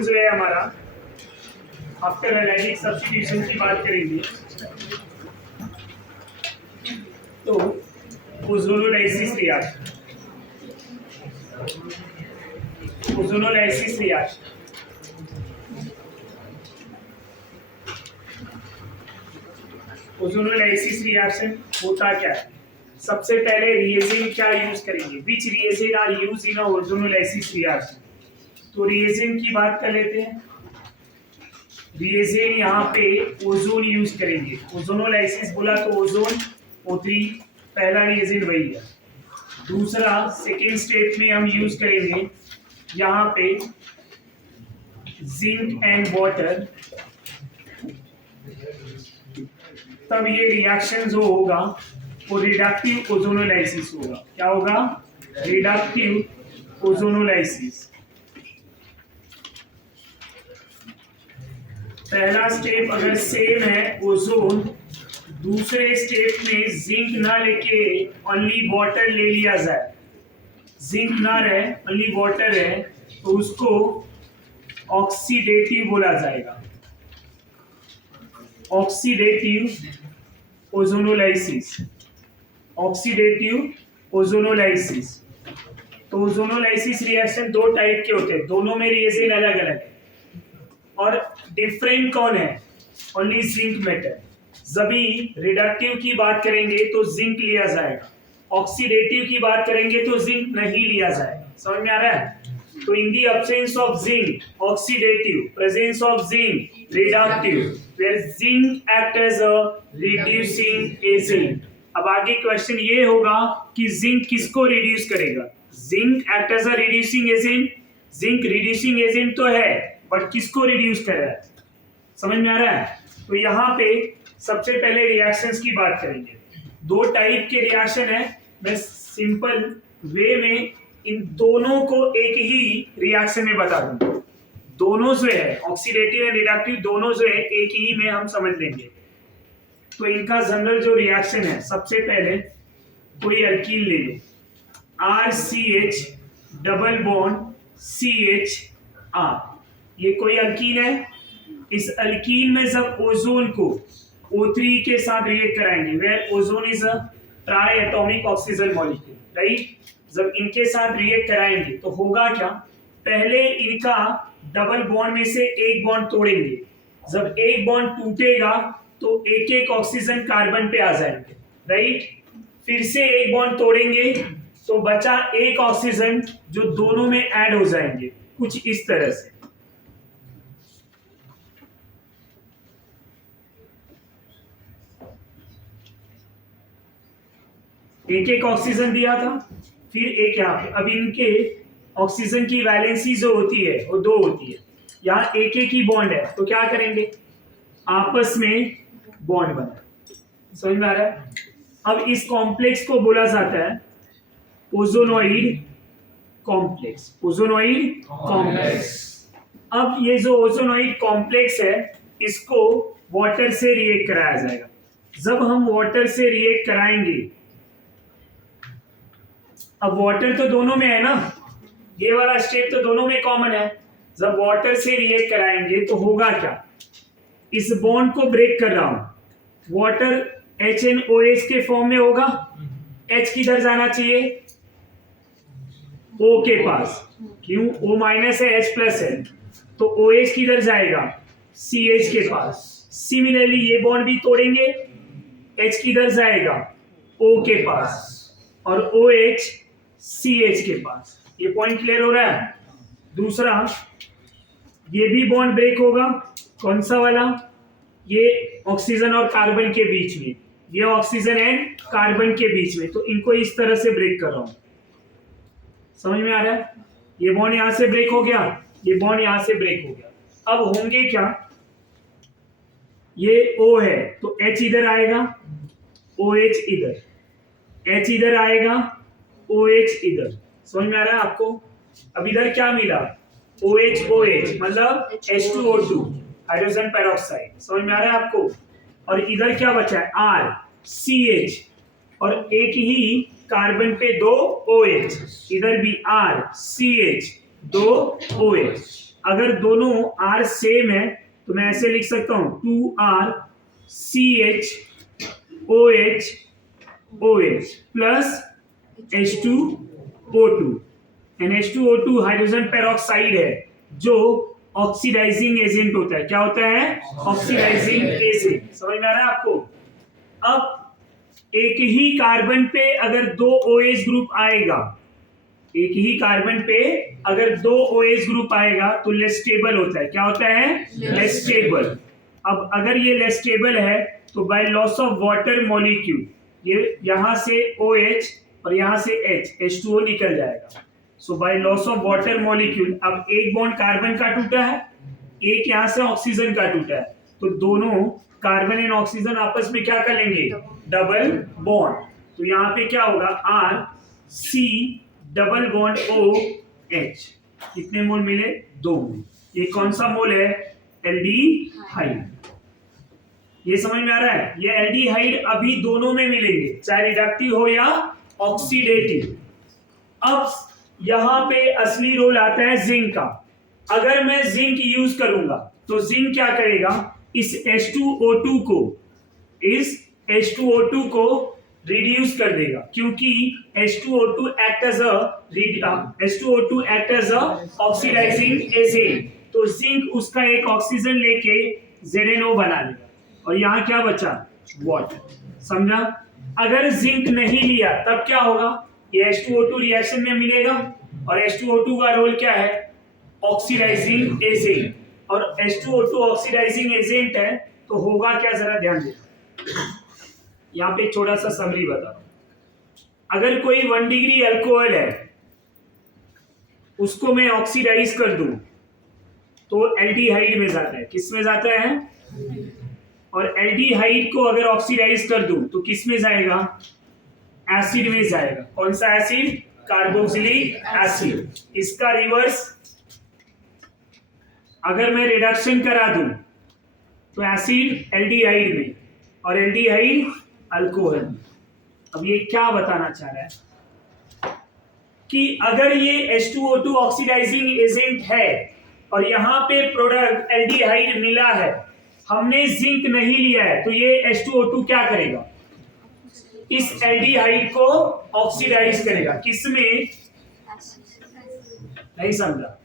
जो है हमारा आफ्टर एनालिटिक सब्स्टिट्यूशन की बात करेंगे तो ओजोनोलाइसिस रिएक्शन होता क्या है। सबसे पहले रिएजेंट क्या यूज करेंगे, which reagent are used in ozonolysis reaction. तो रिएजेंट की बात कर लेते हैं। रिएजेंट यहाँ पे ओजोन यूज करेंगे। ओजोनोलाइसिस बोला तो ओजोन O3 पहला रिएजेंट वही है। दूसरा सेकेंड स्टेप में हम यूज करेंगे यहाँ पे जिंक एंड वाटर। तब ये रिएक्शन जो होगा वो रिडक्टिव ओजोनोलाइसिस होगा। क्या होगा? Reductive ozonolysis. पहला स्टेप अगर सेम है ओजोन, दूसरे स्टेप में जिंक ना लेके ओनली वाटर ले लिया जाए, जिंक ना रहे ओनली वाटर है, तो उसको ऑक्सीडेटिव बोला जाएगा। Oxidative ozonolysis. Oxidative ozonolysis. तो ओजोनोलाइसिस रिएक्शन दो टाइप के होते हैं, दोनों में रिएजेंट अलग अलग है और डिफरेंट कौन है? Only zinc metal. जभी रिडक्टिव की बात करेंगे तो जिंक लिया जाएगा, ऑक्सीडेटिव की बात करेंगे तो जिंक नहीं लिया जाएगा। समझ में आ रहा है? तो इन दी absence of zinc oxidative, presence of zinc reductive, where zinc act as a reducing agent। अब आगे क्वेश्चन ये होगा कि जिंक किसको रिड्यूस करेगा? Zinc act as a reducing agent. Zinc reducing agent तो है बट किसको रिड्यूस कर रहा है? समझ में आ रहा है? तो यहाँ पे सबसे पहले रिएक्शंस की बात करेंगे। दो टाइप के रिएक्शन है, मैं सिंपल वे में इन दोनों को एक ही रिएक्शन में बता दूंगा। दोनों जो है ऑक्सीडेटिव एंड रिडक्टिव, दोनों जो है एक ही में हम समझ लेंगे। तो इनका जनरल जो रिएक्शन है, सबसे पहले कोई अल्कीन ले लो, RCH डबल बॉन्ड CHR। ये कोई अल्कीन है। इस अल्कीन में जब ओजोन को O3 के साथ रिएक्ट कराएंगे, where ozone is a triatomic oxygen molecule, right. जब इनके साथ रिएक्ट कराएंगे तो होगा क्या? पहले इनका डबल बॉन्ड में से एक बॉन्ड तोड़ेंगे। जब एक बॉन्ड टूटेगा तो एक एक ऑक्सीजन कार्बन पे आ जाएंगे, राइट। फिर से एक बॉन्ड तोड़ेंगे तो बचा एक ऑक्सीजन जो दोनों में ऐड हो जाएंगे, कुछ इस तरह से। एक एक ऑक्सीजन दिया था, फिर एक यहाँ पे। अब इनके ऑक्सीजन की वैलेंसी जो होती है वो दो होती है, यहाँ एक एक ही बॉन्ड है, तो क्या करेंगे? आपस में बॉन्ड बना। समझ में आ रहा है? अब इस कॉम्प्लेक्स को बोला जाता है ओजोनॉइड कॉम्प्लेक्स। ओजोनॉइड कॉम्प्लेक्स। अब ये जो ओजोनॉइड कॉम्प्लेक्स है, इसको वाटर से रिएक्ट कराया जाएगा। जब हम वाटर से रिएक्ट कराएंगे, अब वाटर तो दोनों में है ना, ये वाला स्टेप तो दोनों में कॉमन है। जब वाटर से रिएक्ट कराएंगे तो होगा क्या? इस बॉन्ड को ब्रेक कर रहा हूं, वाटर HNOH के फॉर्म में होगा। H किधर जाना चाहिए? O के पास। क्यों? O माइनस है, H प्लस है, तो OH किधर जाएगा? CH के पास। सिमिलरली ये बॉन्ड भी तोड़ेंगे, H किधर जाएगा? O के पास, और OH CH के पास। ये पॉइंट क्लियर हो रहा है? दूसरा, ये भी बॉन्ड ब्रेक होगा। कौन सा वाला? ये ऑक्सीजन और कार्बन के बीच में, ये ऑक्सीजन एंड कार्बन के बीच में, तो इनको इस तरह से ब्रेक कर रहा हूं। समझ में आ रहा है? ये बॉन्ड यहां से ब्रेक हो गया, ये बॉन्ड यहां से ब्रेक हो गया। अब होंगे क्या? ये O है तो H इधर आएगा, OH इधर, H इधर आएगा, OH इधर। समझ में आ रहा है आपको? अब इधर क्या मिला? OH OH मतलब H2O2 हाइड्रोजन पेरोक्साइड। समझ में आ रहा है आपको? और इधर क्या बचा है? R CH, और एक ही कार्बन पे दो OH, इधर भी R CH, दो OH। अगर दोनों R सेम है तो मैं ऐसे लिख सकता हूं 2R CH OH OH plus H2O2। And H2O2 hydrogen peroxide है जो ऑक्सीडाइजिंग एजेंट होता है। क्या होता है? Oxidising agent. समझ में आ रहा है आपको? अब एक ही कार्बन पे अगर दो OH ग्रुप आएगा, एक ही कार्बन पे अगर दो OH ग्रुप आएगा तो लेस स्टेबल होता है। क्या होता है? Less stable. अब अगर ये लेस स्टेबल है तो bye loss of water molecule ये यहां से OH और यहां से H2O निकल जाएगा। So by loss of water molecule, अब एक बॉन्ड कार्बन का टूटा है, एक यहां से ऑक्सीजन का टूटा है, तो दोनों कार्बन एंड ऑक्सीजन आपस में क्या कर लेंगे? Double bond. तो यहाँ पे क्या होगा? R C double bond OH। कितने मोल मिले? 2 मोल। ये कौन सा मोल है? एल्डिहाइड। ये समझ में आ रहा है? ये एल्डिहाइड अभी दोनों में मिलेंगे, चाहे रिडक्टिव हो या ऑक्सीडेटिव। अब यहां पे असली रोल आता है जिंक का। अगर मैं जिंक यूज करूंगा तो जिंक क्या करेगा? इस H2O2 को रिड्यूस कर देगा, क्योंकि H2O2 act as a oxidising agent. तो जिंक उसका एक ऑक्सीजन लेके ZNO बना लेगा और यहां क्या बचा? वाटर। समझा? अगर जिंक नहीं लिया तब क्या होगा? ये H2O2 रिएक्शन में मिलेगा और H2O2 का रोल क्या है? Oxidising agent. और H2O2 ऑक्सीडाइजिंग एजेंट है तो होगा क्या? जरा ध्यान देना। यहां पे एक छोटा सा समरी बता रहा हूं। अगर कोई 1 डिग्री अल्कोहल है, उसको मैं ऑक्सीडाइज कर दूं तो एल्डिहाइड में जाता है। किस में जाता है? और एल्डिहाइड को अगर ऑक्सीडाइज कर दूं तो किस में जाएगा? एसिड में जाएगा। कौन सा एसिड? Carboxylic acid. इसका रिवर्स अगर मैं रिडक्शन करा दूं तो एसिड एल्डिहाइड में और एल्डिहाइड अल्कोहल। अब ये क्या बताना चाह रहा है कि अगर ये H2O2 ऑक्सीडाइजिंग एजेंट है और यहां पे प्रोडक्ट एल्डिहाइड मिला है, हमने जिंक नहीं लिया है, तो ये H2O2 क्या करेगा? इस एल्डिहाइड को ऑक्सीडाइज करेगा। किसमें? नहीं समझा?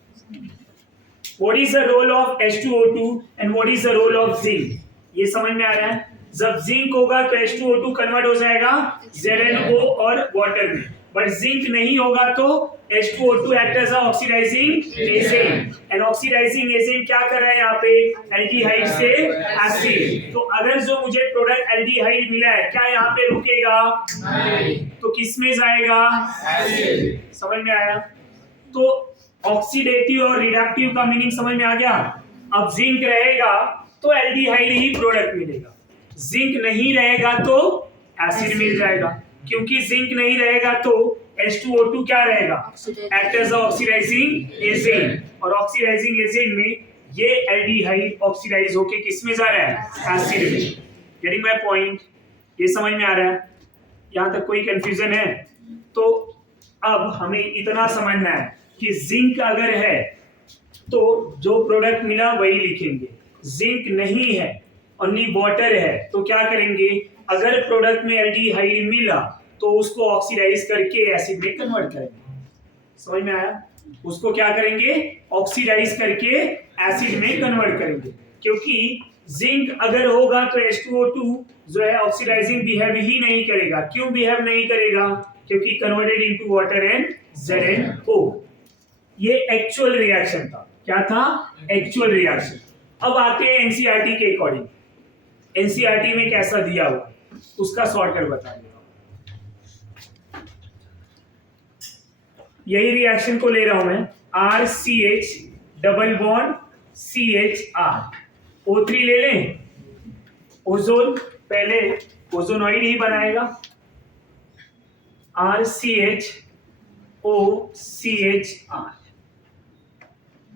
What is the role of H2O2 and what is the role of zinc? ये समझ में आ रहा है? जब जिंक होगा तो H2O2 कन्वर्ट हो जाएगा ZNO और वाटर में, बट जिंक नहीं होगा तो H2O2 act as oxidising agent. And oxidising agent क्या कर रहा है यहाँ पे? एल्डिहाइड से एसिड। तो अगर जो मुझे प्रोडक्ट एल्डिहाइड मिला है, क्या यहाँ पे रुकेगा? नहीं। तो किस में जाएगा? एसिड। समझ में आया? तो ऑक्सीडेटिव और रिडक्टिव का मीनिंग समझ में आ गया? अब जिंक रहेगा तो एल्डिहाइड ही प्रोडक्ट मिलेगा, जिंक नहीं रहेगा तो एसिड मिल जाएगा। क्योंकि जिंक नहीं रहेगा तो H2O2 क्या रहेगा? Act as oxidising agent. और ऑक्सीडाइजिंग एजेंट में ये एल्डिहाइड ऑक्सीडाइज होके किस में जा रहा है? एसिड में। Getting my point? ये समझ में आ रहा है? यहां तक कोई कंफ्यूजन है? तो अब हमें इतना समझना है कि जिंक अगर है तो जो प्रोडक्ट मिला वही लिखेंगे, जिंक नहीं है ओनली वाटर है तो क्या करेंगे? अगर प्रोडक्ट में एल्डिहाइड मिला तो उसको ऑक्सीडाइज करके एसिड में कन्वर्ट करेंगे। समझ में आया? उसको क्या करेंगे? ऑक्सीडाइज करके एसिड में कन्वर्ट करेंगे। क्योंकि जिंक अगर होगा तो H2O2 जो है ऑक्सीडाइजिंग बिहेव ही नहीं करेगा। क्यों बिहेव नहीं करेगा? क्योंकि converted into water and ZNO। ये एक्चुअल रिएक्शन था। क्या था? Actual reaction. अब आते हैं एनसीईआरटी के अकॉर्डिंग। एनसीईआरटी में कैसा दिया हुआ उसका शॉर्टकट बता देता हूं। यही रिएक्शन को ले रहा हूं मैं, RCH double bond CHR O3 ले लें। ओजोन पहले ओजोनॉइड ही बनाएगा, RCH OCHR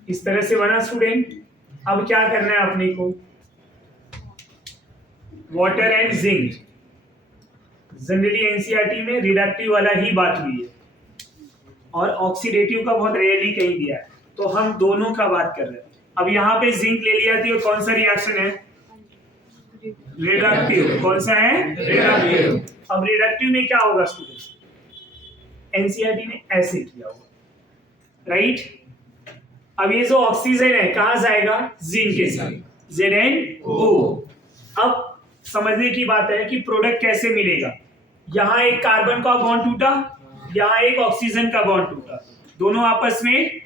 इस तरह से बना स्टूडेंट। अब क्या करना है अपने को? Water and zinc. Generally NCERT में रिडक्टिव वाला ही बात हुई है और ऑक्सीडेटिव का बहुत रेयरली कहीं दिया है। तो हम दोनों का बात कर रहे हैं। अब यहाँ पे जिंक ले लिया तो कौन सा रिएक्शन है? रिडक्टिव। कौन सा है? रिडक्टिव। अब रिडक्टिव में क्या होगा स्टूडेंट? एनसीईआरटी ने ऐसे किया होगा, राइट? अब ये जो ऑक्सीजन है कहां जाएगा? जिंक के साथ, ZnO। अब समझने की बात है कि प्रोडक्ट कैसे मिलेगा। यहां एक कार्बन का बॉन्ड टूटा, यहां एक ऑक्सीजन का बॉन्ड टूटा, दोनों आपस में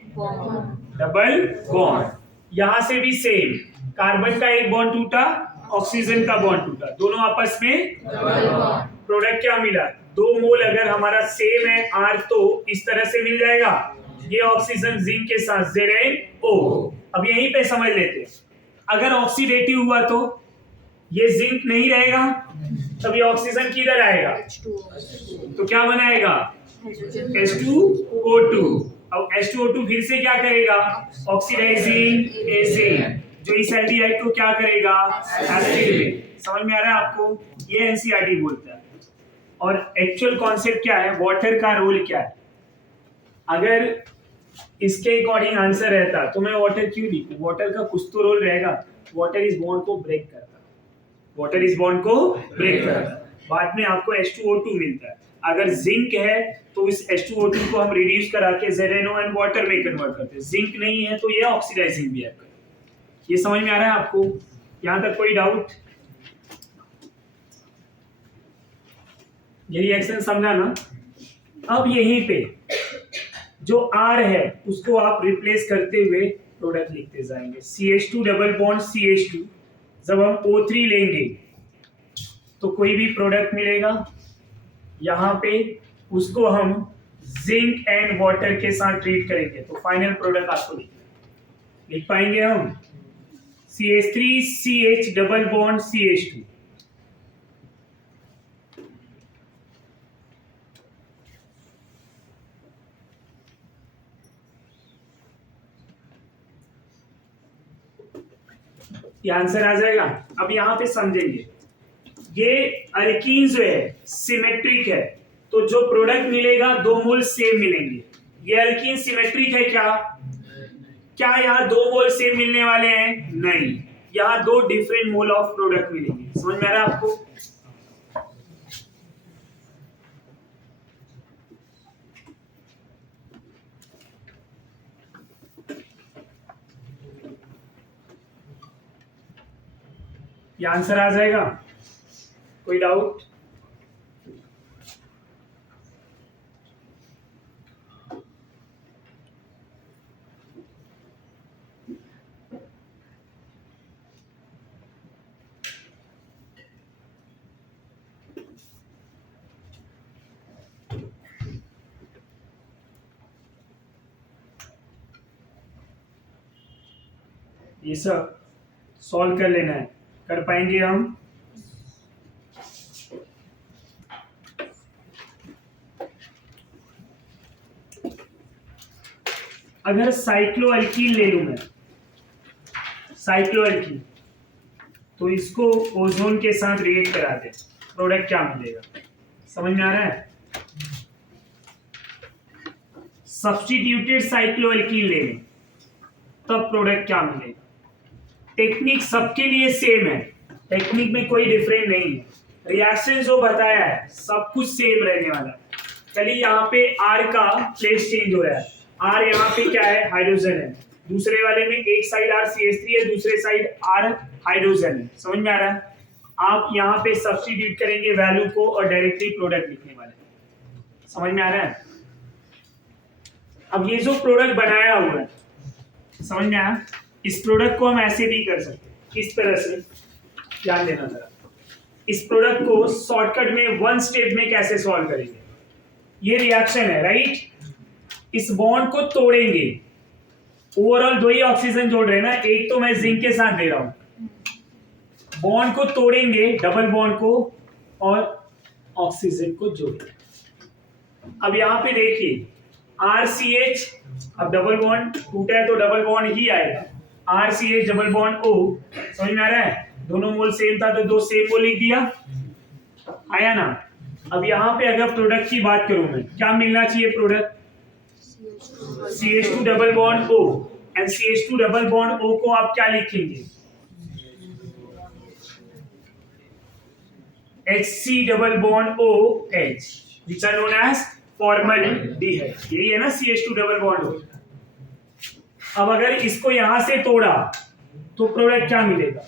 डबल बॉन्ड। यहां से भी सेम, कार्बन का एक बॉन्ड टूटा, ऑक्सीजन का बॉन्ड टूटा, दोनों आपस में डबल बॉन्ड। प्रोडक्ट क्या मिला? 2 मोल अगर हमारा सेम है R तो इस तरह से मिल जाएगा, ये ऑक्सीजन जिंक के साथ ZnO। अब यहीं पे समझ लेते हैं, अगर ऑक्सीडेटिव हुआ तो ये जिंक नहीं रहेगा, तब ये ऑक्सीजन किधर आएगा? तो क्या बनाएगा? H2O2। अब H2O2 फिर से क्या करेगा? ऑक्सीडाइजिंग एजेंट, जो इस एल्डिहाइड को क्या करेगा? एसिड में। समझ में आ रहा है आपको? ये एनसीईआरटी बोलता है। और एक्चुअल कॉन्सेप्ट क्या है? वाटर का रोल क्या है? अगर इसके अकॉर्डिंग आंसर रहता तो मैं वाटर क्यों लिखूं? वाटर का कुछ तो रोल रहेगा। वाटर इस बॉन्ड को ब्रेक करता, वाटर इस बॉन्ड को ब्रेक करता, बाद में आपको H2O2 मिलता है। अगर जिंक है तो इस H2O2 को हम रिड्यूस करा के ZnO एंड वाटर में कन्वर्ट करते हैं। जिंक नहीं है तो ये ऑक्सीडाइजिंग भी है। ये समझ में आ रहा है आपको? यहां तक कोई डाउट? ये रिएक्शन समझा ना? अब यहीं पे जो R है उसको आप रिप्लेस करते हुए प्रोडक्ट लिखते जाएंगे। CH2 डबल बॉन्ड CH2, जब हम O3 लेंगे तो कोई भी प्रोडक्ट मिलेगा, यहाँ पे उसको हम जिंक एंड वाटर के साथ ट्रीट करेंगे तो फाइनल प्रोडक्ट आपको लिख पाएंगे हम CH3CH डबल बॉन्ड CH2। ये आंसर आ जाएगा। अब यहां पे समझेंगे, ये अल्कीन जो है सिमेट्रिक है, तो जो प्रोडक्ट मिलेगा 2 मोल सेम मिलेंगे। ये अल्कीन सिमेट्रिक है क्या? क्या यहाँ 2 मोल सेम मिलने वाले हैं? नहीं, यहाँ 2 डिफरेंट मोल ऑफ प्रोडक्ट मिलेंगे। समझ में आ रहा है आपको? ये आंसर आ जाएगा। कोई डाउट? ये सब सॉल्व कर लेना है, कर पाएंगे हम? अगर साइक्लोअल्कीन ले लूं मैं, साइक्लोअल्कीन, तो इसको ओजोन के साथ रिएक्ट करा दे, प्रोडक्ट क्या मिलेगा? समझ में आ रहा है? सब्स्टिट्यूटेड साइक्लोअल्कीन ले लें तब प्रोडक्ट क्या मिलेगा? टेक्निक सबके लिए सेम है, टेक्निक में कोई डिफरेंट नहीं है, रिएक्शन जो बताया है सब कुछ सेम रहने वाला है। चलिए यहाँ पे R का प्लेस चेंज हो रहा है। R यहाँ पे क्या है? हाइड्रोजन है। दूसरे वाले में एक साइड R CH3 है, दूसरे साइड R हाइड्रोजन है। समझ में आ रहा है? आप यहाँ पे सब्स्टिट्यूट करेंगे वैल्यू को और डायरेक्टली प्रोडक्ट लिखने वाले। समझ में आ रहा है? अब ये जो प्रोडक्ट बनाया हुआ है, समझ में आया? इस प्रोडक्ट को हम ऐसे भी कर सकते हैं, किस तरह से, ध्यान देना जरा। इस प्रोडक्ट को शॉर्टकट में 1 स्टेप में कैसे सॉल्व करेंगे? ये रिएक्शन है, राइट? इस बॉन्ड को तोड़ेंगे, ओवरऑल 2 ही ऑक्सीजन जोड़ रहे हैं ना, एक तो मैं जिंक के साथ दे रहा हूं। बॉन्ड को तोड़ेंगे, डबल बॉन्ड को, और ऑक्सीजन को जोड़ेंगे। अब यहां पे देखिए RCH, अब डबल बॉन्ड टूटा है तो डबल बॉन्ड ही आएगा, RCH डबल बॉन्ड O। समझ में आ रहा है? दोनों मोल सेम था तो 2 सेम मोल लिख दिया, आया ना? अब यहाँ पे अगर प्रोडक्ट की बात करूं मैं, क्या मिलना चाहिए product? CH2 double bond O and CH2 double bond O को आप क्या लिखेंगे? HC double bond OH which are known as formaldehyde. यही है ना CH2 डबल बॉन्ड O. अब अगर इसको यहां से तोड़ा तो प्रोडक्ट क्या मिलेगा?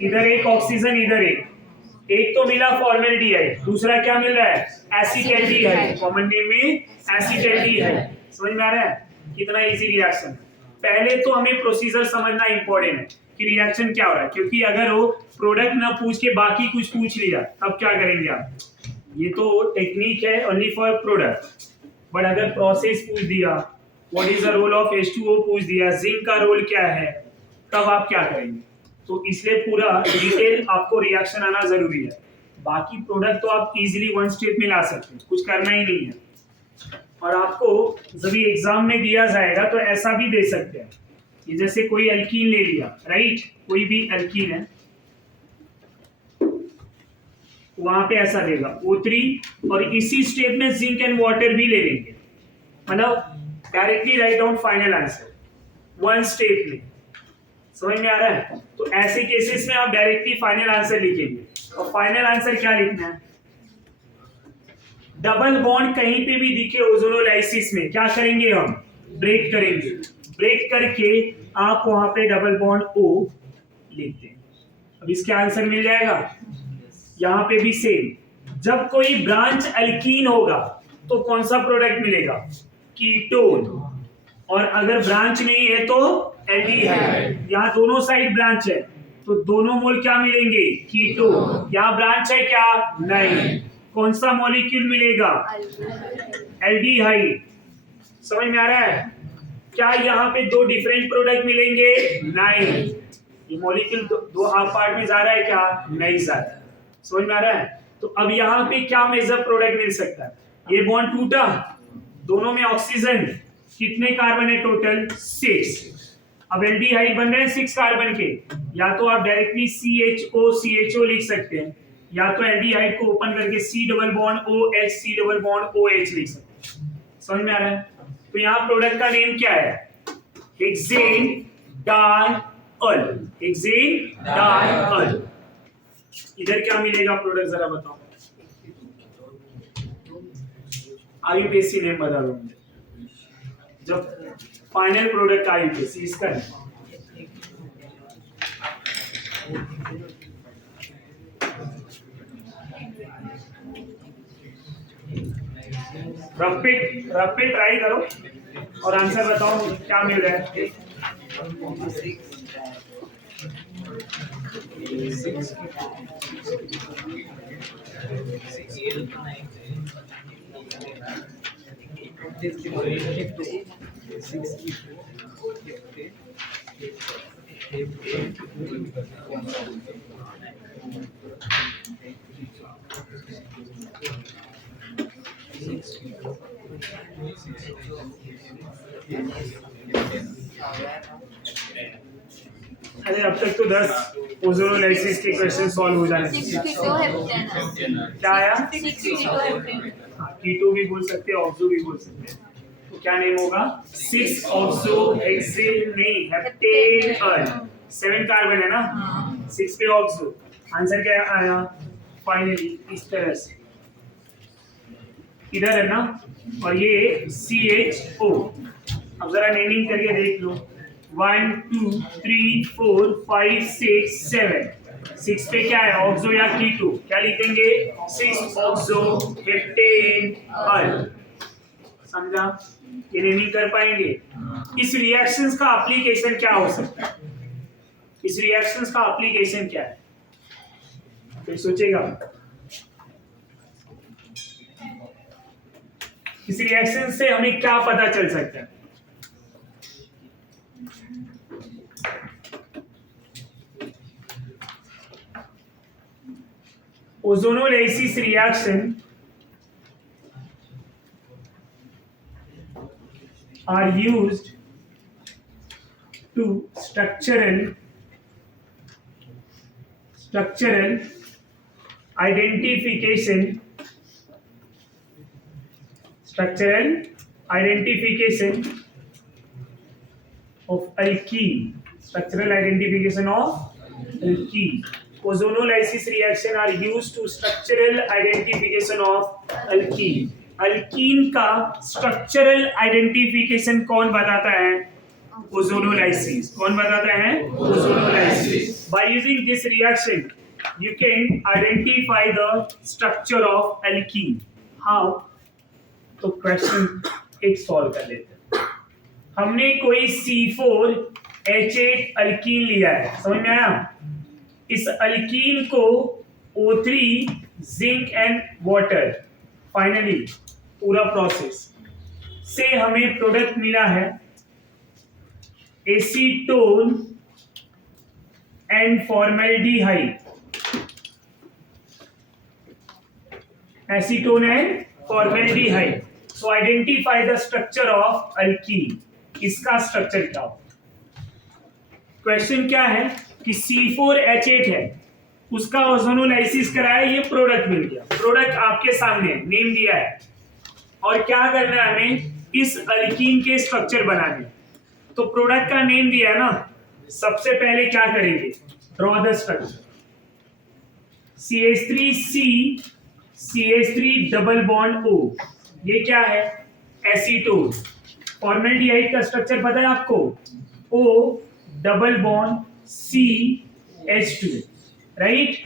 इधर एक ऑक्सीजन, इधर एक तो मिला फॉर्मेल्डिहाइड, दूसरा क्या मिल रहा है? एसिटाल्डिहाइड. कॉमन नेम में एसिटाल्डिहाइड. समझ में आ रहा है? कितना इजी रिएक्शन. पहले तो हमें प्रोसीजर समझना इंपॉर्टेंट है कि रिएक्शन क्या हो रहा है, क्योंकि अगर वो प्रोडक्ट ना पूछ के बाकी कुछ पूछ लिया तब क्या करेंगे आप? ये तो टेक्निक है ओनली फॉर प्रोडक्ट. बट अगर प्रोसेस पूछ दिया, what is the role of H2O पूछ दिया, जिंक का रोल क्या है, तब आप क्या करेंगे? तो इसलिए पूरा डिटेल आपको रिएक्शन आना जरूरी है. बाकी प्रोडक्ट तो आप इजीली वन स्टेप में ला सकते हैं, कुछ करना ही नहीं है. और आपको जब भी एग्जाम में दिया जाएगा तो ऐसा भी दे सकते हैं कि जैसे कोई एल्कीन ले लिया, राइट, कोई भी एल्कीन है, वहां पे ऐसा देगा O3 और इसी स्टेप में जिंक एंड वाटर भी ले लेंगे. मतलब directly write down final answer one step में. समझ में आ रहा है? तो ऐसे केसेस में आप डायरेक्टली फाइनल आंसर लिखेंगे. और फाइनल आंसर क्या लिखना है? डबल बॉन्ड कहीं पे भी दिखे ओजोनोलाइसिस में क्या करेंगे? हम ब्रेक करेंगे. ब्रेक करके आप वहां पे डबल बॉन्ड O लिखते हैं. अब इसके आंसर मिल जाएगा. यहां पे भी सेम. जब कोई ब्रांच एल्कीन होगा तो कौन सा प्रोडक्ट मिलेगा? कीटोन. और अगर ब्रांच नहीं है तो एल्डिहाइड. यहाँ दोनों साइड ब्रांच है तो दोनों मोल क्या मिलेंगे? कीटोन. यहाँ ब्रांच है क्या? नहीं. कौन सा मॉलिक्यूल मिलेगा? एल्डिहाइड. समझ में आ रहा है? क्या यहाँ पे दो डिफरेंट प्रोडक्ट मिलेंगे? नहीं. ये मॉलिक्यूल दो हाफ पार्ट में जा रहा है क्या? नहीं जा रहा है. समझ में आ रहा है? तो अब यहाँ पे क्या मेजर प्रोडक्ट मिल सकता है? ये बॉन्ड टूटा, दोनों में ऑक्सीजन, कितने कार्बन है टोटल? 6. अब एल्डिहाइड बन रहे हैं 6 कार्बन के. या तो आप डायरेक्टली CHO लिख सकते हैं, या तो एल्डिहाइड को ओपन करके C double bond OH C double bond OH लिख सकते हैं. समझ में आ रहा है? तो यहाँ प्रोडक्ट का नेम क्या है? हेक्सेन डायअल. हेक्सेन डायअल. इधर क्या मिलेगा प्रोडक्ट जरा बताओ. आईयूपीएसी नेम बता दो मुझे. जब फाइनल प्रोडक्ट का आईयूपीएसी इसका है. रफ पे ट्राई करो और आंसर बताओ क्या मिल रहा है. अरे अब तक तो 10 ओजोनोलाइसिस के क्वेश्चन सॉल्व हो जाने. क्या आया? कीटो भी बोल सकते हैं, ऑक्सो भी बोल सकते हैं. तो क्या नेम होगा? 6 ऑक्सो हेक्सेन नहीं, हेप्टेनॉल. 7 कार्बन है ना, 6 पे ऑक्सो. आंसर क्या आया फाइनली? इस तरह से इधर है ना, और ये CHO. अब जरा नेमिंग करके देख लो. 1 2 3 4 5 6 7. 6 पे क्या है? ऑक्सो या कीटो. क्या लिखेंगे? 6 ऑक्सो हेप्टेनॉल. समझा? ये नेमिंग कर पाएंगे? इस रिएक्शंस का एप्लीकेशन क्या हो सकता है? इस रिएक्शंस का एप्लीकेशन क्या है? तो सोचेगा. इस रिएक्शन से हमें क्या पता चल सकता है? Ozonolysis reaction are used to structural identification identification of alkene, structural identification of alkene. Ozonolysis reaction are used to structural identification of alkene. alkene का structural identification कौन बताता है? Ozonolysis. कौन बताता है? Ozonolysis. By using this reaction, you can identify the structure of alkene. How? तो question एक solve कर लेते हैं। हमने कोई C4H8 अल्कीन लिया है, समझ में आया? इस अल्कीन को O3 zinc and water, finally पूरा प्रोसेस से हमें प्रोडक्ट मिला है acetone and formaldehyde. Acetone and formaldehyde. So identify the structure of alkyne. इसका स्ट्रक्चर क्या हो? क्वेश्चन क्या है कि C4H8 है, उसका ओजोनोलाइसिस कराया, ये प्रोडक्ट मिल गया। प्रोडक्ट आपके सामने नेम दिया है और क्या करना है हमें? इस अल्कीन के स्ट्रक्चर बनाने। तो प्रोडक्ट का नेम दिया है ना, सबसे पहले क्या करेंगे? Draw the structure. CH3C CH3 double bond O, ये क्या है? एसीटोन। फॉर्मेल्डिहाइड का स्ट्रक्चर पता है आपको? O double bond CH2, right?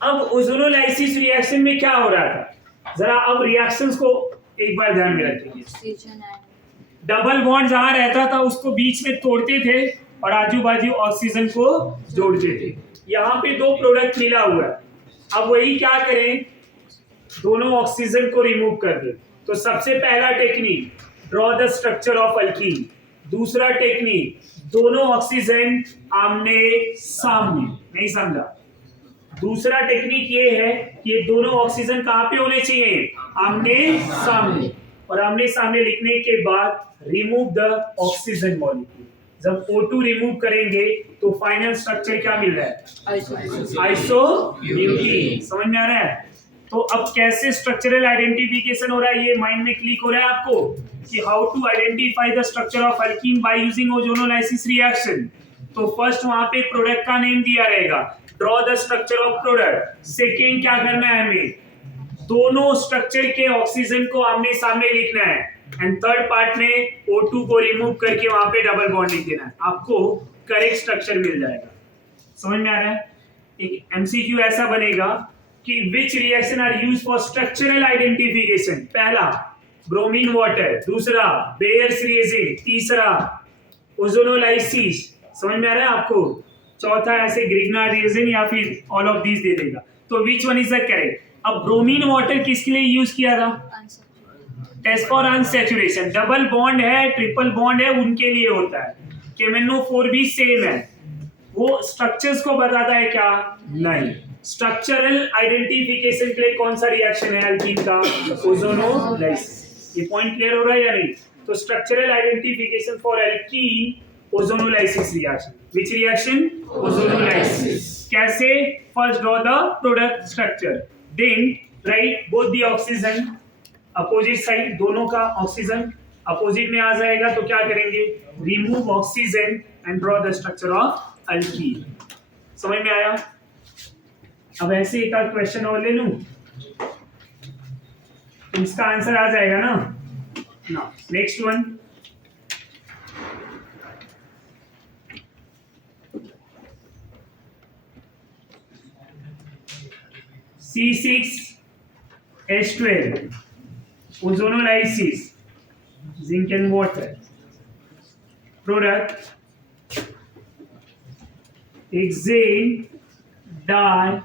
अब ओजोनोलाइसिस रिएक्शन में क्या हो रहा था? जरा अब रिएक्शंस को एक बार ध्यान में रखिए। डबल बॉन्ड जहां रहता था उसको बीच में तोड़ते थे और आजू बाजू ऑक्सीजन को जोड़ते थे। यहाँ पे दो प्रोडक्ट मिला हुआ है, अब वही क्या करें? दोनों ऑक्सीजन को रिमूव कर दे। तो सबसे पहला technique, draw the structure of alkyne. दूसरा टेक्निक, दोनों ऑक्सीजन आमने सामने। नहीं समझा? दूसरा टेक्निक ये है कि ये दोनों ऑक्सीजन कहां पे होने चाहिए? आमने सामने। और आमने सामने लिखने के बाद रिमूव द ऑक्सीजन मॉलिक्यूल। जब O2 रिमूव करेंगे तो फाइनल स्ट्रक्चर क्या मिल रहा है? आइसोब्यूटीन। समझ में आ रहा है? तो अब कैसे स्ट्रक्चरल आइडेंटिफिकेशन हो रहा है, ये माइंड में क्लिक हो रहा है आपको कि how to identify the structure of alkene by using ozonolysis reaction. तो फर्स्ट वहां पे प्रोडक्ट का नेम दिया रहेगा, draw the structure of product. Second क्या करना है हमें? दोनों स्ट्रक्चर के ऑक्सीजन को आमने सामने लिखना है। एंड थर्ड पार्ट में O2 को रिमूव करके वहां पे डबल बॉन्ड लिख देना है। आपको करेक्ट स्ट्रक्चर मिल जाएगा। समझ में आ रहा है? एक MCQ ऐसा बनेगा कि which reaction are used for structural identification. पहला ब्रोमीन वाटर, दूसरा बेयर्स रिएजेंट, तीसरा ओजोनोलाइसिस। समझ में आ रहा है आपको? चौथा ऐसे ग्रिग्नार्ड रिएजेंट या फिर ऑल ऑफ दीज दे देगा। तो which one is the correct? अब ब्रोमीन वाटर किसके लिए यूज किया था? Test for unsaturation. Double bond है, ट्रिपल बॉन्ड है, उनके लिए होता है। KMnO4 भी सेम है। वो स्ट्रक्चर्स को बताता है क्या? नहीं। स्ट्रक्चरल आइडेंटिफिकेशन के लिए कौन सा रिएक्शन है अल्कीन का? ओजोनोलाइसिस। ये पॉइंट क्लियर हो रहा है या नहीं? तो structural identification for alkene, ozonolysis reaction. Which reaction? Ozonolysis. कैसे? First draw the product structure, then write both the oxygen opposite side. दोनों का ऑक्सीजन अपोजिट में आ जाएगा तो क्या करेंगे? Remove oxygen and draw the structure of alkyne. समझ में आया? अब ऐसे एक आध क्वेश्चन और ले लूं, इसका आंसर आ जाएगा ना? ना। Next one, C6H12 ozonolysis, zinc and water. Product hexane dial.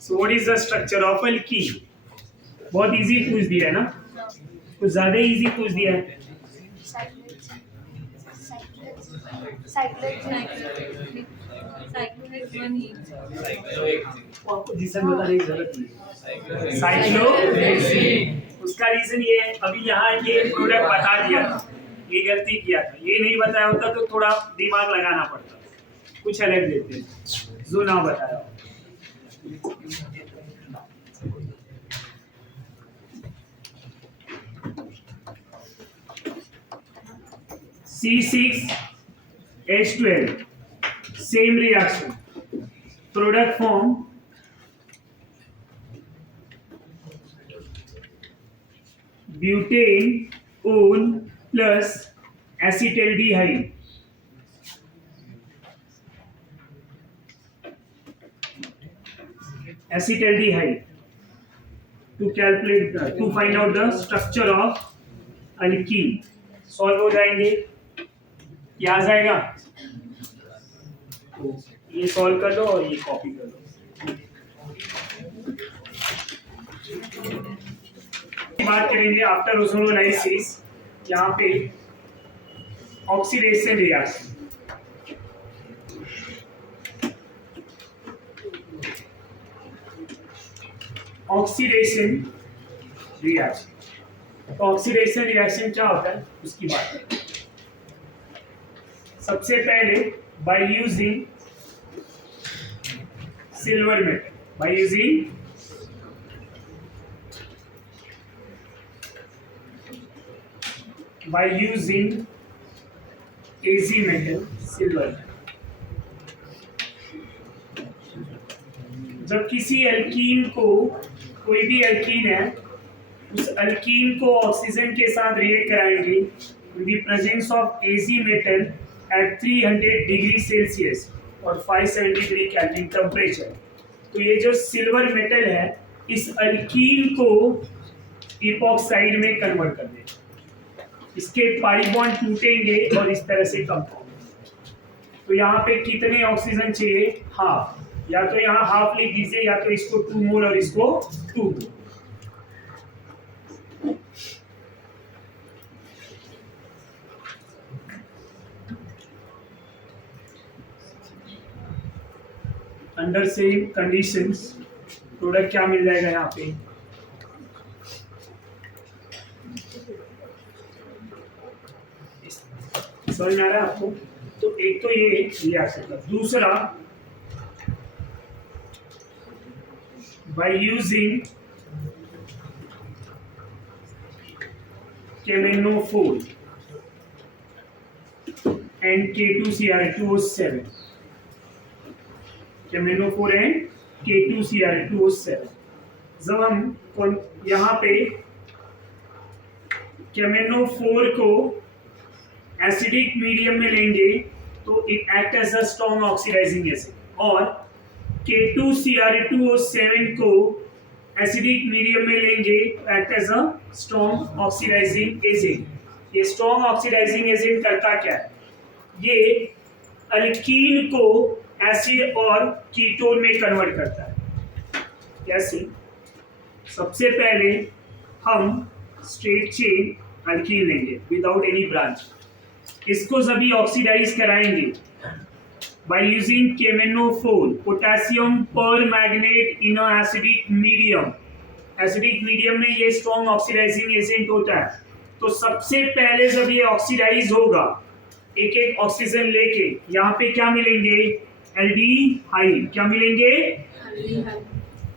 So what is the structure of alkene? बहुत इजी पूछ दिया है ना? कुछ ज्यादा इजी पूछ दिया है। आपको रीजन बताने की जरूरत नहीं। साइक्लोहेक्सीन। उसका रीजन ये है, अभी यहाँ ये प्रोडक्ट बता दिया था, ये गलती किया था, ये नहीं बताया होता तो थोड़ा दिमाग लगाना पड़ता। कुछ अलग देते हैं जो ना बताया। C6H12, same reaction, product form butane plus acetaldehyde. To find out the structure of alkene. Solve हो जाएंगे, क्या आ जाएगा? तो ये सॉल्व कर लो और ये कॉपी कर लो। बात करेंगे आफ्टर ओजोनोलाइसिस, यहाँ पे ऑक्सीडेशन रिएक्शन। ऑक्सीडेशन रिएक्शन क्या होता है उसकी बात करें। सबसे पहले by using silver metal, by using Ag metal, silver. जब किसी एल्कीन को, कोई भी एल्कीन है, उस एल्कीन को ऑक्सीजन के साथ रिएक्ट कराएंगे in the presence of Ag metal at 300 degree Celsius और 573 केल्विन टेम्परेचर। तो ये जो सिल्वर मेटल है इस एल्कीन को इपॉक्साइड में कन्वर्ट कर देगा। इसके पाई बॉन्ड टूटेंगे और इस तरह से कंपाउंड। तो यहाँ पे कितने ऑक्सीजन चाहिए? हाफ। या तो यहाँ हाफ लिख दीजिए, या तो इसको 2 मोल और इसको 2 मोल। अंडर सेम कंडीशंस प्रोडक्ट क्या मिल जाएगा यहाँ पे? समझ में आ रहा है आपको? तो एक तो ये रिएक्शन का, दूसरा bye using KMnO4 and K2Cr2O7, KMnO4 and K2Cr2O7। जब हम यहाँ पे KMnO4 को एसिडिक मीडियम में लेंगे तो it act as a strong oxidising acid, और K2Cr2O7 को एसिडिक मीडियम में लेंगे तो act as a strong oxidising agent. ये स्ट्रॉन्ग ऑक्सीडाइजिंग एजेंट करता क्या है? ये अल्कीन को एसिड और कीटोन में कन्वर्ट करता है। कैसे? सबसे पहले हम स्ट्रेट चेन अल्कीन लेंगे विदाउट एनी ब्रांच। इसको सभी ऑक्सीडाइज कराएंगे बाय यूजिंग KMnO4, पोटेशियम पर मैग्नेट इन एसिडिक मीडियम। एसिडिक मीडियम में ये स्ट्रॉन्ग ऑक्सीडाइजिंग एजेंट होता है। तो सबसे पहले जब ये ऑक्सीडाइज होगा, एक एक ऑक्सीजन लेके यहाँ पे क्या मिलेंगे? एल्डिहाइड। क्या मिलेंगे?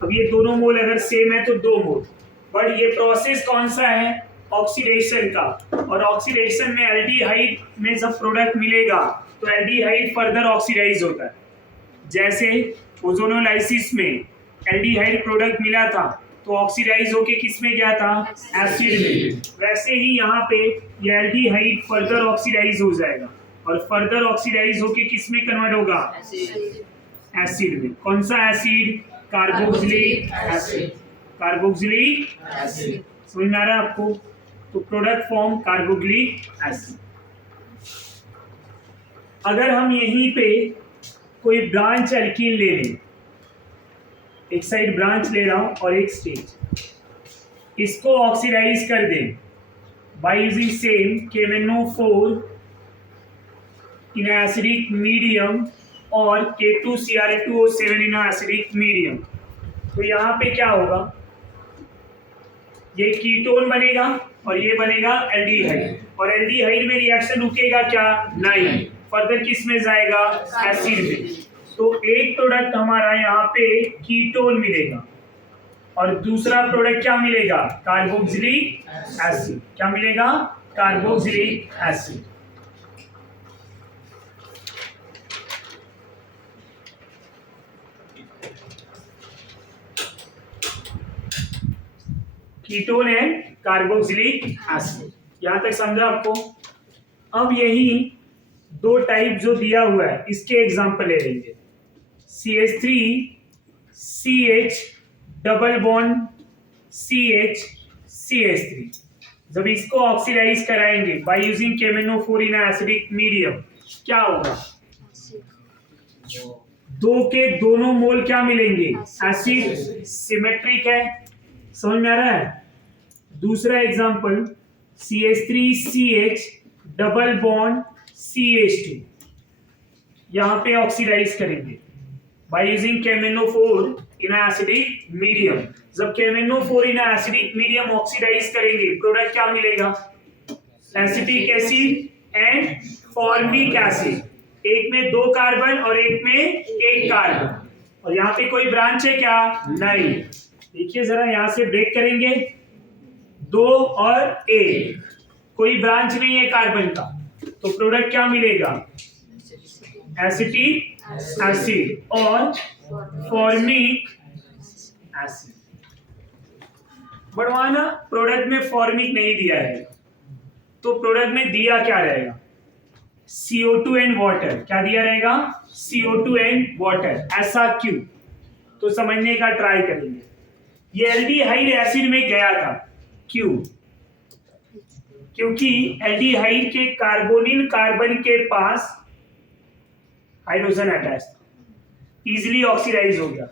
अब ये दोनों मोल अगर सेम है तो 2 मोल, बट ये प्रोसेस कौन सा है? ऑक्सीडेशन का। और ऑक्सीडेशन में एल्डिहाइड में जब प्रोडक्ट मिलेगा तो एल्डिहाइड फर्दर ऑक्सीडाइज होता है। जैसे ओजोनोलाइसिस में एल्डिहाइड प्रोडक्ट मिला था तो ऑक्सीडाइज होके किस में गया था? एसिड में। वैसे ही यहाँ पे ये एल्डिहाइड फर्दर ऑक्सीडाइज हो जाएगा और फर्दर ऑक्सीडाइज होके किस में कन्वर्ट होगा? एसिड में। कौन सा acid? Carboxylic acid. Carboxylic acid. समझ में आ रहा है आपको? तो प्रोडक्ट फॉर्म कार्बोक्सिलिक एसिड। अगर हम यहीं पे कोई ब्रांच एल्कीन ले लें, एक साइड ब्रांच ले रहा हूं और एक स्टेज, इसको ऑक्सीडाइज कर दें by using same KMnO4 in acidic medium और K2Cr2O7 इन एसिडिक मीडियम। तो यहाँ पे क्या होगा? ये कीटोन बनेगा और ये बनेगा एल्डिहाइड, और एल्डिहाइड में रिएक्शन रुकेगा क्या? नहीं, फर्दर किस में जाएगा? एसिड में। तो एक प्रोडक्ट हमारा यहाँ पे कीटोन मिलेगा और दूसरा प्रोडक्ट क्या मिलेगा? Carboxylic acid. क्या मिलेगा? Carboxylic acid. Ketone and carboxylic acid. यहां तक समझा आपको? अब यही दो टाइप जो दिया हुआ है इसके एग्जांपल ले लेंगे। CH3 CH double bond CH CH3। जब इसको ऑक्सीडाइज कराएंगे bye using KMnO4 in acidic medium, क्या होगा? दो के दोनों मोल क्या मिलेंगे? एसिड। सिमेट्रिक है, समझ में आ रहा है? दूसरा example CH3CH double bond CH2, यहां पे ऑक्सीडाइज करेंगे by using KMnO4 in acidic medium. जब KMnO4 in acidic medium oxidise करेंगे प्रोडक्ट क्या मिलेगा? Acetic acid and formic acid. एक में 2 कार्बन और एक में 1 कार्बन। और यहाँ पे कोई ब्रांच है क्या? नहीं। देखिए जरा, यहां से ब्रेक करेंगे 2 और 1, कोई ब्रांच नहीं है कार्बन का, तो प्रोडक्ट क्या मिलेगा? एसिटिक एसिड और फॉर्मिक एसिड। बढ़वाना प्रोडक्ट में फॉर्मिक नहीं दिया है, तो प्रोडक्ट में दिया क्या रहेगा? CO2 and water. क्या दिया रहेगा? CO2 and water. ऐसा क्यों? तो समझने का ट्राई करेंगे। ये एल्डिहाइड एसिड में गया था, क्यों? क्योंकि एल्डिहाइड के कार्बोनिल कार्बन के पास हाइड्रोजन अटैच था, इजिली ऑक्सीडाइज हो गया।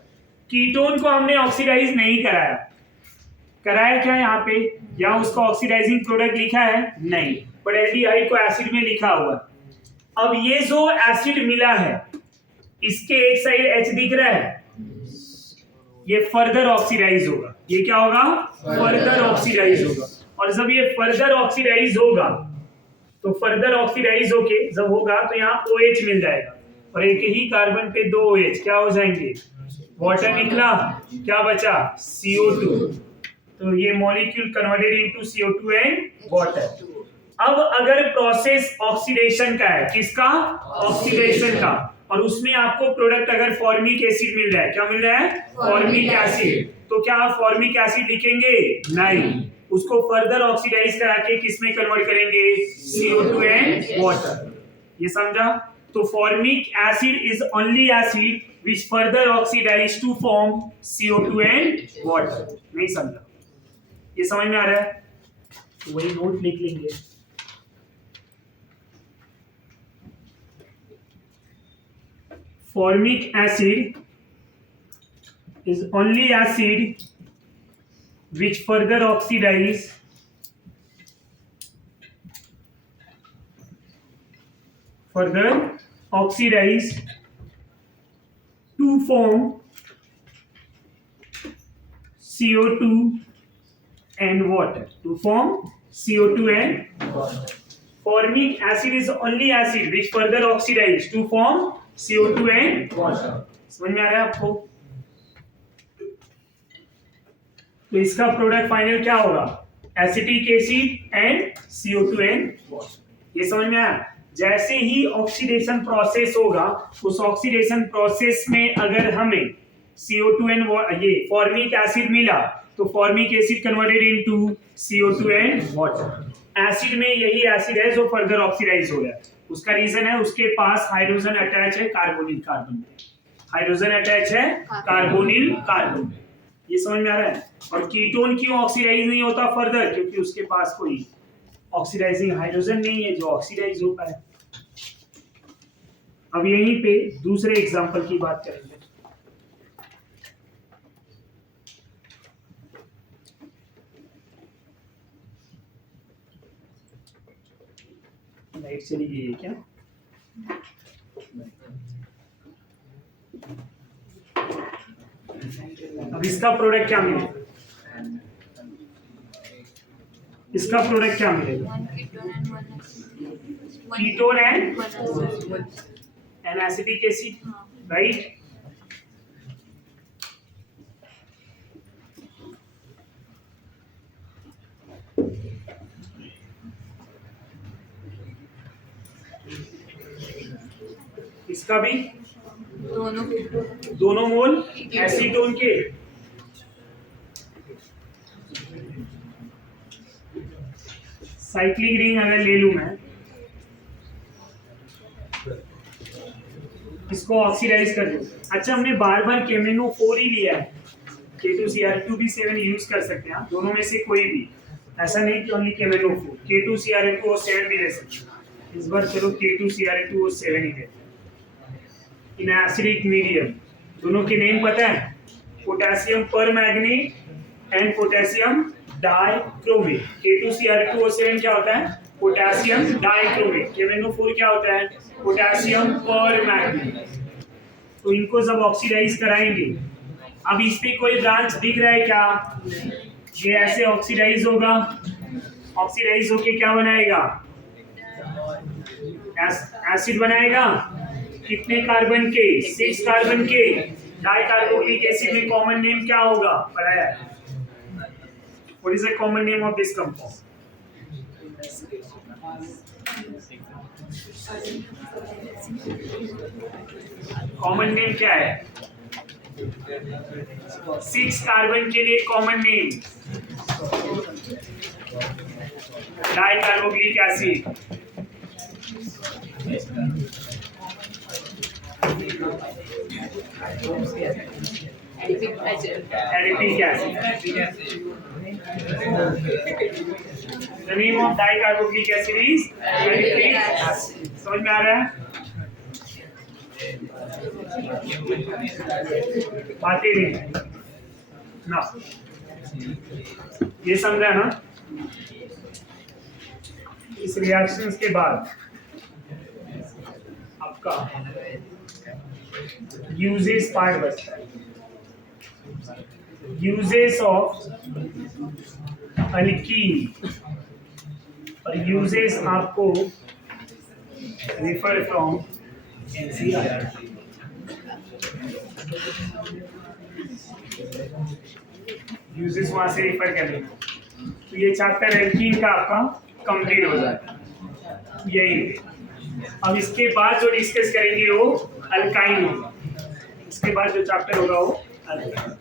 कीटोन को हमने ऑक्सीडाइज नहीं कराया। कराया क्या यहाँ पे? यहाँ उसका ऑक्सीडाइजिंग प्रोडक्ट लिखा है? नहीं, बट एल्डिहाइड को एसिड में लिखा हुआ। अब ये जो एसिड मिला है इसके एक साइड H दिख रहा है, ये फर्दर ऑक्सीडाइज होगा। ये क्या होगा? फर्दर ऑक्सीडाइज होगा। और जब ये फर्दर ऑक्सीडाइज होगा तो फर्दर ऑक्सीडाइज होके जब होगा तो यहाँ OH मिल जाएगा, और एक ही कार्बन पे 2 OH क्या हो जाएंगे? वाटर निकला, क्या बचा? CO2। तो ये molecule converted into CO2 and water. अब अगर प्रोसेस ऑक्सीडेशन का है, किसका? ऑक्सीडेशन का, और उसमें आपको प्रोडक्ट अगर फॉर्मिक एसिड मिल रहा है, क्या मिल रहा है? फॉर्मिक एसिड, तो क्या आप फॉर्मिक एसिड लिखेंगे? नहीं, उसको फर्दर ऑक्सीडाइज करा के किसमें कन्वर्ट करेंगे? CO2 and water. ये समझा? तो formic acid is only acid which further oxidize to form CO2 and water। नहीं समझा? ये समझ में आ रहा है? तो वही नोट लिख लेंगे। Formic acid is only acid which further oxidize to form CO2 and water. To form CO2 and water. Formic acid is only acid which further oxidize to form CO2 and water। समझ में आ रहा है आपको? तो इसका product final क्या होगा? Acetic acid and CO2 and water. ये समझ में आया? जैसे ही ऑक्सीडेशन प्रोसेस होगा, उस ऑक्सीडेशन प्रोसेस में अगर हमें CO2 एंड ये फॉर्मिक एसिड मिला, तो formic acid converted into CO2 and water. Acid में यही एसिड है जो फर्दर ऑक्सीडाइज हो रहा है। उसका रीजन है उसके पास हाइड्रोजन अटैच है कार्बोनिल कार्बन पे। हाइड्रोजन अटैच है कार्बोनिल कार्बन पे। ये समझ में आ रहा है? और कीटोन क्यों ऑक्सीडाइज नहीं होता फर्दर? क्योंकि उसके पास कोई ऑक्सीडाइजिंग हाइड्रोजन नहीं है जो ऑक्सीडाइज हो पाए। अब यहीं पे दूसरे एग्जांपल की बात करेंगे। लाइट चली गई है क्या? अब इसका प्रोडक्ट क्या मिलेगा? इसका प्रोडक्ट क्या मिलेगा? Ketone and an acetic acid, right? इसका भी दोनों मोल एसीटोन के। साइक्लिक रिंग अगर ले लूं मैं, इसको ऑक्सीडाइज कर दूं। अच्छा, हमने बार बार KMnO4 ही लिया है, K2Cr2 भी 7 यूज कर सकते हैं आप, दोनों में से कोई भी, ऐसा नहीं कि ओनली KMnO4, K2Cr2O7 भी ले सकते हैं। इस बार चलो K2Cr2O7 ही ले। इन एसिडिक मीडियम, दोनों के नेम पता है, potassium permanganate and potassium dichromate. K2Cr2O7 क्या होता है, पोटेशियम डाइक्रोमेट। KMnO4 क्या होता है, पोटेशियम परमैंगनेट। तो इनको सब ऑक्सीडाइज कराएंगे। अब इस पे कोई ब्रांच दिख रहा है क्या, ये ऐसे ऑक्सीडाइज होगा, ऑक्सीडाइज होके क्या बनाएगा, एसिड बनाएगा। कितने कार्बन के, 6 कार्बन के। डाइकार्बोनिक एसिड में कॉमन नेम क्या होगा, पढ़ाया है। What is the common name of this compound, common name क्या है, 6 कार्बन के लिए common name dicarbonic acid. Adipic acid. The name of dicarboxylic acid is adipic acid. समझ में आ रहा है, बातें नहीं ना, ये समझा ना। इस रिएक्शंस के बाद आपका यूजेस पार्ट बचता है। यूजेस ऑफ अल्कीन और यूजेस आपको रिफर फ्रॉम एनसीईआरटी। यूजेस वहां से रिफर कर लेना। तो ये चैप्टर एल्कीन का आपका कंप्लीट हो जाता है, यही। अब इसके बाद जो डिस्कस करेंगे वो अल्काइन होगा। इसके बाद जो चैप्टर होगा वो अल्काइन।